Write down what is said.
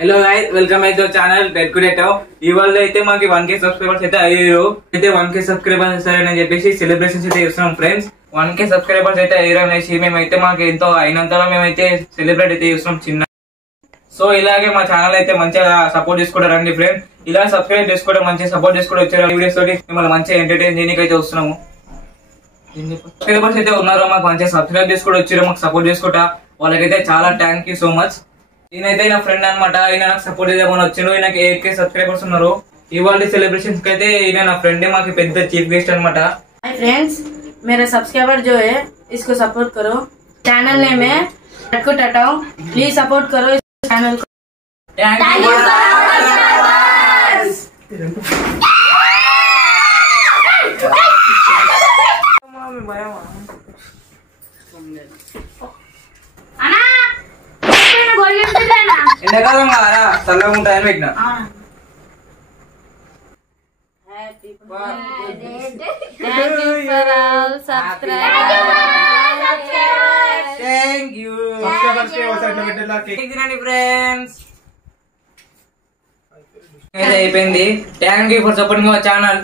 Hello guys, welcome అయితే channel dead కుడేటావ్. ఇవాళ అయితే మాకు 1K సబ్స్క్రైబర్స్ అయితే అయ్యారు. అయితే 1K సబ్స్క్రైబర్స్ ఇస్తారని చెప్పేసి సెలబ్రేషన్స్ అయితే చేస్తున్నాం ఫ్రెండ్స్. 1K సబ్స్క్రైబర్స్ అయితే అయ్యారు అనేసి మేమైతే మాకు ఎంతో అయినంతలో మేమైతే సెలబ్రేట్ అయితే చేస్తున్నాం చిన్న. సో ఇలాగే మా ఛానల్ అయితే మంచిగా సపోర్ట్ చేసుకుంటారు రండి ఫ్రెండ్. ఇలా సబ్స్క్రైబ్ చేసుకోవడం మంచిగా సపోర్ట్ చేసుకుంటూ వచ్చారు. వీడియోస్ తోటి మిమ్మల్ని మంచిగా ఎంటర్టైన్ చేయడానికి అయితే వస్తున్నాము. సబ్స్క్రైబర్స్ అయితే ఉన్నారు, మాకు మంచిగా సబ్స్క్రైబ్ చేసుకుంటూ వచ్చారు, మాకు సపోర్ట్ చేసుకుంటా. వాళ్ళకైతే చాలా థ్యాంక్ యూ సో మచ్. ఈయనైతే నా ఫ్రెండ్ అనమాట. ఈయన నాకు సపోర్ట్ చేద్దామని వచ్చిండు. ఈయనకి 8K సబ్స్క్రైబర్స్ ఉన్నారు. ఇవాళ సెలబ్రేషన్స్ కి అయితే ఈయన నా ఫ్రెండ్, మాకు పెద్ద చీఫ్ గెస్ట్ అనమాట. हाय फ्रेंड्स, मेरा सब्सक्राइबर जो है इसको सपोर्ट करो. चैनल नेम है टटको टटाओ. प्लीज सपोर्ट करो इस चैनल को. Thank you. ఎండాకాలం కారా చల్లగా ఉంటాయని పెట్టిన. Thank you friends. అయిపోయింది. Thank you for supporting our channel.